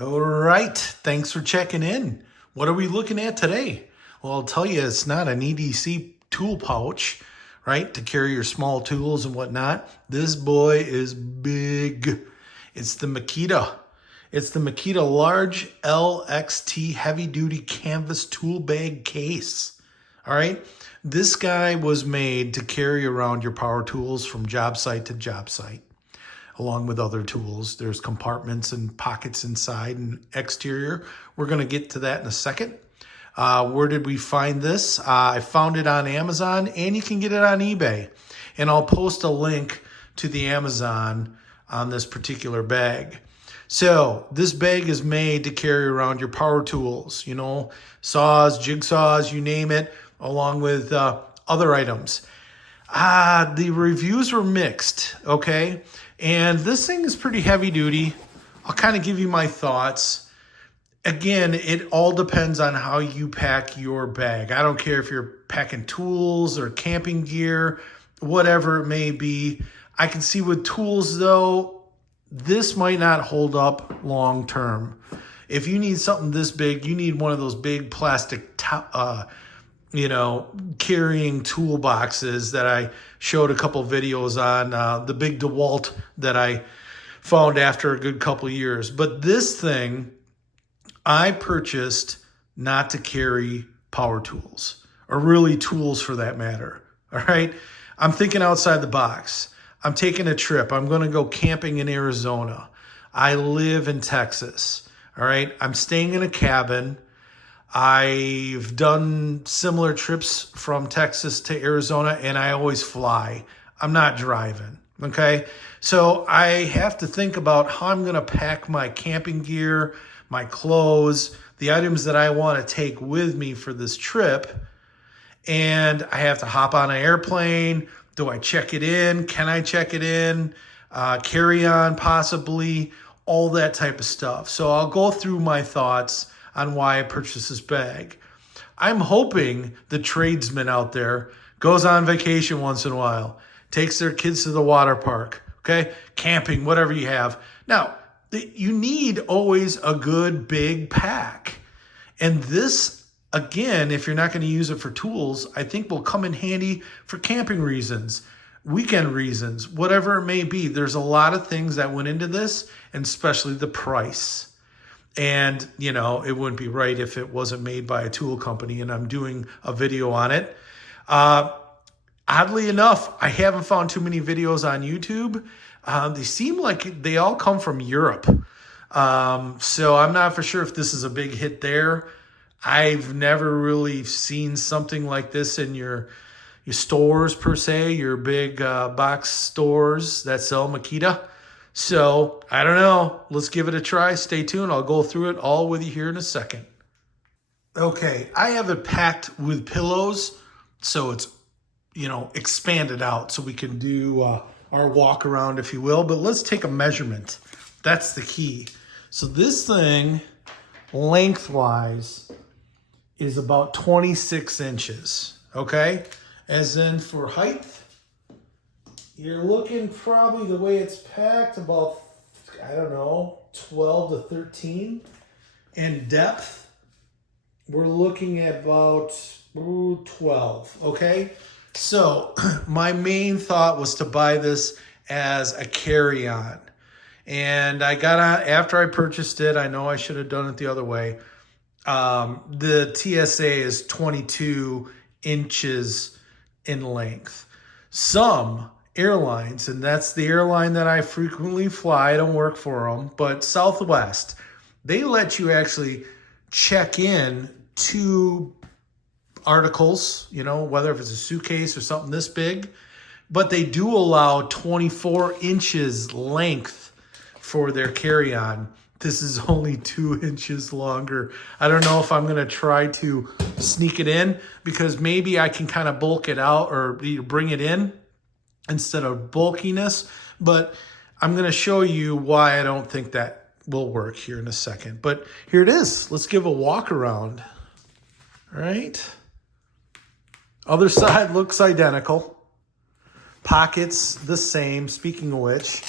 All right, thanks for checking in. What are we looking at today? Well, I'll tell you, it's not an EDC tool pouch, right, to carry your small tools and whatnot. This boy is big. It's the Makita. It's the Makita Large LXT Heavy Duty Canvas Tool Bag Case. All right, this guy was made to carry around your power tools from job site to job site, along with other tools. There's compartments and pockets inside and exterior. We're going to get to that in a second. Where did we find this? I found it on Amazon, and you can get it on eBay. And I'll post a link to the Amazon on this particular bag. So this bag is made to carry around your power tools, saws, jigsaws, you name it, along with other items. The reviews were mixed, okay? And this thing is pretty heavy duty. I'll kind of give you my thoughts. Again, it all depends on how you pack your bag. I don't care if you're packing tools or camping gear, whatever it may be. I can see with tools, though, this might not hold up long term. If you need something this big, you need one of those big plastic carrying toolboxes that I showed a couple videos on, the big DeWalt that I found after a good couple years. But this thing I purchased not to carry power tools, or really tools for that matter. All right. I'm thinking outside the box. I'm taking a trip. I'm going to go camping in Arizona. I live in Texas. All right. I'm staying in a cabin. I've done similar trips from Texas to Arizona, and I always fly. I'm not driving, okay? So I have to think about how I'm going to pack my camping gear, my clothes, the items that I want to take with me for this trip. And I have to hop on an airplane. Do I check it in? Can I check it in? Carry on possibly, all that type of stuff. So I'll go through my thoughts on why I purchased this bag. I'm hoping the tradesman out there goes on vacation once in a while, takes their kids to the water park, okay? Camping, whatever you have. Now, you need always a good big pack. And this, again, if you're not going to use it for tools, I think will come in handy for camping reasons, weekend reasons, whatever it may be. There's a lot of things that went into this, and especially the price. And, it wouldn't be right if it wasn't made by a tool company, and I'm doing a video on it. Oddly enough, I haven't found too many videos on YouTube. They seem like they all come from Europe. So I'm not for sure if this is a big hit there. I've never really seen something like this in your stores per se, your big box stores that sell Makita. So I don't know. Let's give it a try. Stay tuned. I'll go through it all with you here in a second. Okay, I have it packed with pillows, so it's expanded out so we can do our walk around, if you will. But let's take a measurement. That's the key. So this thing, lengthwise, is about 26 inches. Okay, as in for height, you're looking probably the way it's packed about, 12 to 13. And depth, we're looking at about 12, okay? So my main thought was to buy this as a carry-on. And I got on, after I purchased it, I know I should have done it the other way. The TSA is 22 inches in length. Some airlines, and that's the airline that I frequently fly, I don't work for them, but Southwest, they let you actually check in 2 articles, whether if it's a suitcase or something this big, but they do allow 24 inches length for their carry-on. This is only 2 inches longer. I don't know if I'm going to try to sneak it in, because maybe I can kind of bulk it out or bring it in instead of bulkiness, but I'm going to show you why I don't think that will work here in a second. But here it is. Let's give a walk around. All right. Other side looks identical. Pockets the same. Speaking of which,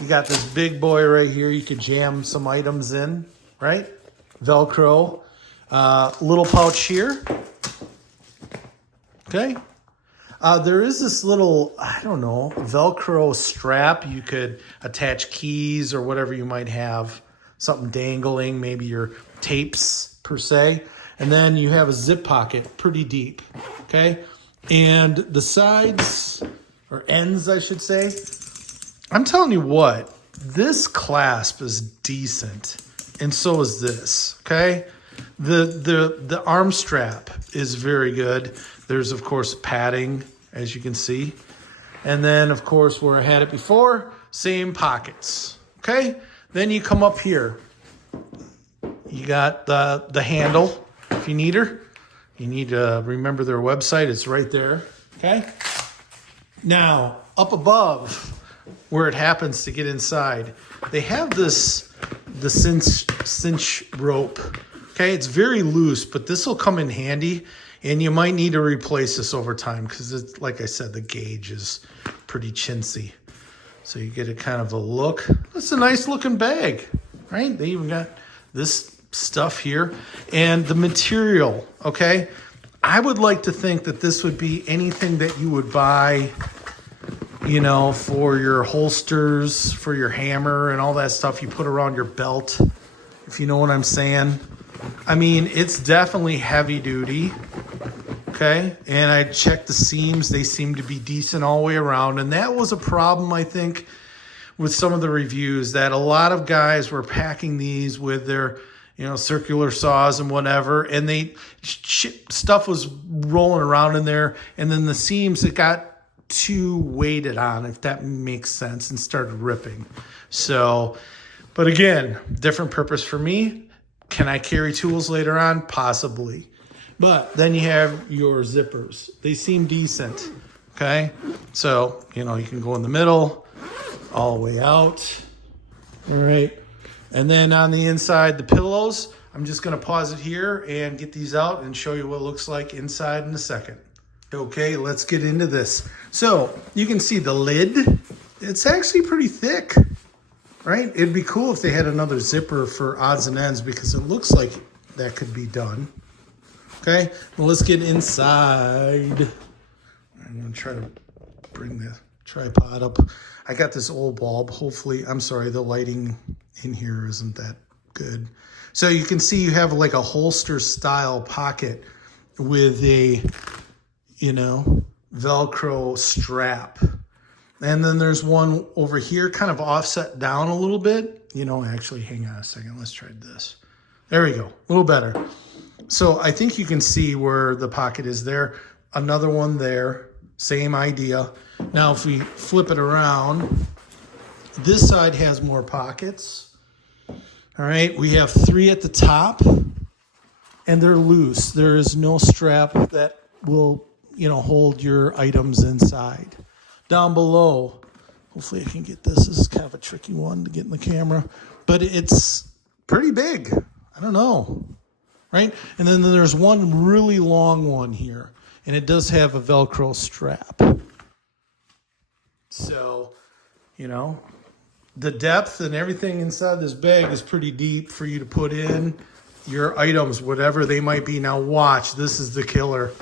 you got this big boy right here. You could jam some items in. right? Velcro. Little pouch here. Okay. There is this little, I don't know, Velcro strap. You could attach keys or whatever you might have. Something dangling, maybe your tapes per se. And then you have a zip pocket, pretty deep. Okay. And the sides, or ends, I should say. I'm telling you what, this clasp is decent. And so is this. Okay. The arm strap is very good. There's, of course, padding, as you can see. And then, of course, where I had it before, same pockets. Okay? Then you come up here. You got the handle, if you need her. You need to remember their website. It's right there. Okay? Now, up above, where it happens to get inside, they have the cinch rope. Okay? It's very loose, but this will come in handy. And you might need to replace this over time because, it's, like I said, the gauge is pretty chintzy. So you get a kind of a look. It's a nice looking bag, right? They even got this stuff here. And the material, okay? I would like to think that this would be anything that you would buy, you know, for your holsters, for your hammer and all that stuff you put around your belt, if you know what I'm saying. I mean, it's definitely heavy duty. Okay, and I checked the seams. They seem to be decent all the way around. And that was a problem, I think, with some of the reviews, that a lot of guys were packing these with their, you know, circular saws and whatever. And stuff was rolling around in there. And then the seams, it got too weighted on, if that makes sense, and started ripping. So, but again, different purpose for me. Can I carry tools later on? Possibly. But then you have your zippers. They seem decent, okay? So, you know, you can go in the middle, all the way out, all right? And then on the inside, the pillows, I'm just gonna pause it here and get these out and show you what it looks like inside in a second. Okay, let's get into this. So, you can see the lid. It's actually pretty thick, right? It'd be cool if they had another zipper for odds and ends because it looks like that could be done. Okay, well, let's get inside. I'm going to try to bring the tripod up. I got this old bulb. Hopefully, I'm sorry, the lighting in here isn't that good. So you can see you have like a holster style pocket with a, you know, Velcro strap. And then there's one over here kind of offset down a little bit. You know, actually, hang on a second. Let's try this. There we go. A little better. So I think you can see where the pocket is there. Another one there. Same idea. Now, if we flip it around, this side has more pockets. All right. We have 3 at the top, and they're loose. There is no strap that will, you know, hold your items inside. Down below, hopefully I can get this. This is kind of a tricky one to get in the camera, but it's pretty big. I don't know, right? And then there's one really long one here, and it does have a Velcro strap. So, you know, the depth and everything inside this bag is pretty deep for you to put in your items, whatever they might be. Now watch, this is the killer.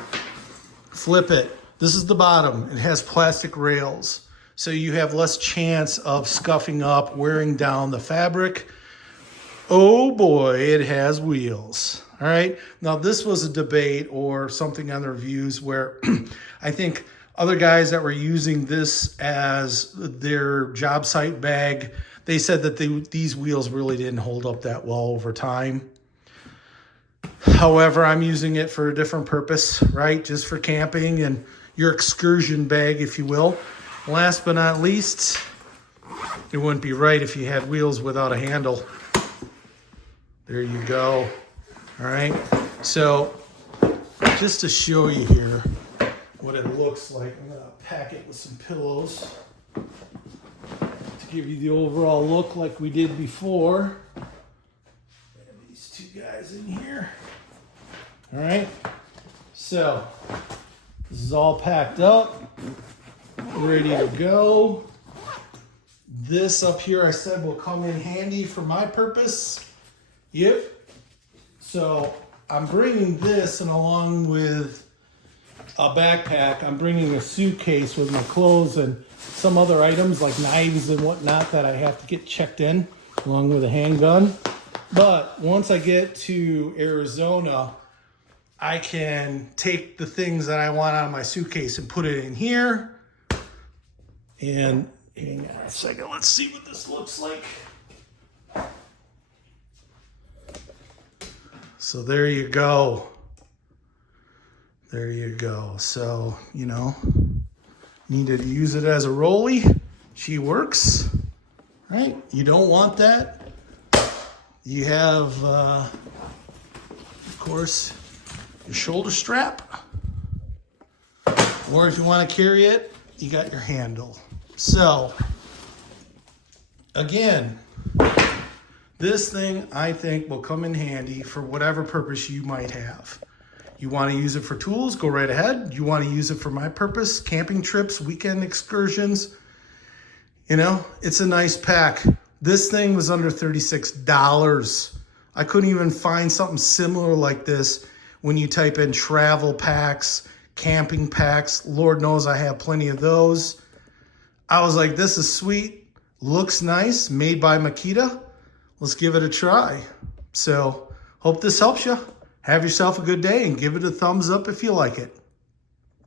Flip it. This is the bottom. It has plastic rails, so you have less chance of scuffing up, wearing down the fabric. Oh boy, it has wheels. All right. Now this was a debate or something on the reviews where I think other guys that were using this as their job site bag, they said that these wheels really didn't hold up that well over time. However, I'm using it for a different purpose, right? Just for camping and your excursion bag, if you will. Last but not least, it wouldn't be right if you had wheels without a handle. There you go. All right. So just to show you here what it looks like, I'm going to pack it with some pillows to give you the overall look like we did before. And these 2 guys in here. All right. So this is all packed up, ready to go. This up here I said will come in handy for my purpose. Yep. So I'm bringing this, and along with a backpack, I'm bringing a suitcase with my clothes and some other items like knives and whatnot that I have to get checked in, along with a handgun. But once I get to Arizona, I can take the things that I want out of my suitcase and put it in here. And hang on a second, let's see what this looks like. So there you go. There you go. So, you know, needed to use it as a rollie. She works, right? You don't want that. You have, of course, your shoulder strap. Or if you want to carry it, you got your handle. So, again, this thing I think will come in handy for whatever purpose you might have. You want to use it for tools, go right ahead. You want to use it for my purpose, camping trips, weekend excursions. You know, it's a nice pack. This thing was under $36. I couldn't even find something similar like this when you type in travel packs, camping packs. Lord knows I have plenty of those. I was like, this is sweet. Looks nice, made by Makita. Let's give it a try. So, hope this helps you. Have yourself a good day and give it a thumbs up if you like it.